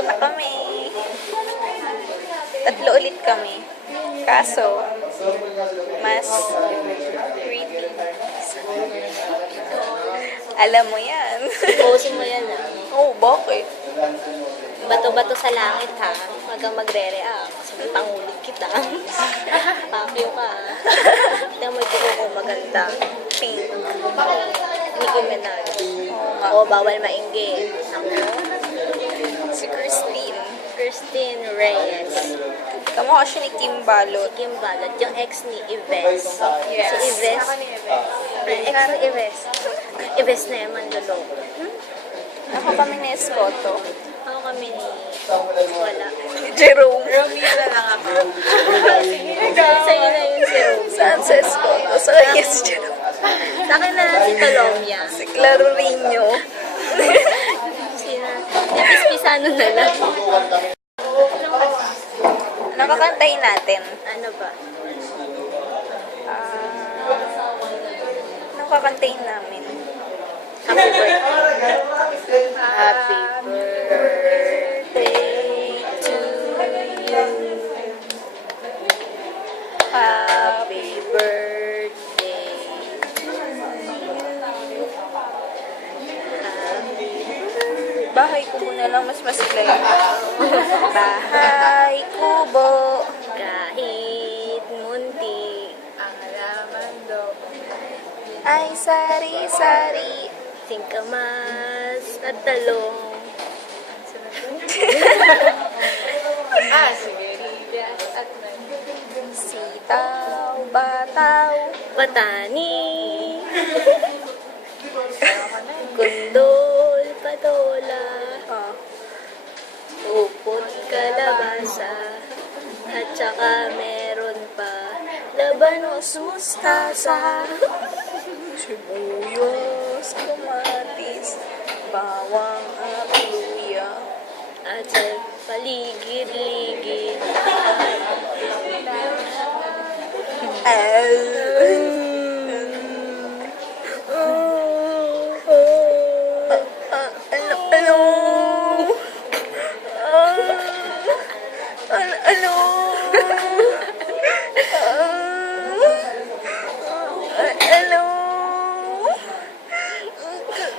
Tatlo na kami. Tatlo ulit kami. Kaso, mas pretty. Alam mo yan. Posin mo yan ah. Oh, bakit? Bato-bato sa langit ha. Huwag kang magre-react. Kasi may pangulit kita. Pakyo ka. Tignan mo ito ko maganda. Pink. Nicki Minaj. nga. Oo, bawal mainggit. Ako, Si Christine. Christine Reyes. Kamukha siya ni Kim Balot. Kim Balot, yung ex ni Ives. Yes. Si Ives. Ako ni Ives. Ex ni Ives. Ives na yung manloloko. Ako kami ni Escoto. Ako kami ni... Wala. Jerome. Romeo na lang ako. Sa'yo na yun si Ruby. Saan sa Escoto? Sa kanya si Jerome. Sa akin na si Palomia. Si Clarorino. Sina... Pispis-pisano na lang. Nakakantay natin. Ano ba? Nakakantay namin. Happy birthday. Happy birthday to you. Happy birthday. Bahay kubo na lang, mas masigla yun. Bahay kubo. Kahit munti. Ang halaman do. Ay sari-sari. Singkamas at talong. Sigarilyas at Sitaw, bataw. Patani. Kundol, patola. Oh. Upot, kalabasa. At saka meron pa labanos, mustasa. Sibuyas, kamatis, bawang at luya. At sa paligid-ligid. Ano? Ano? Ano?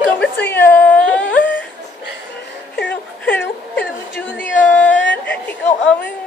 Kamusta yan? Hello, Julian. Ikaw aming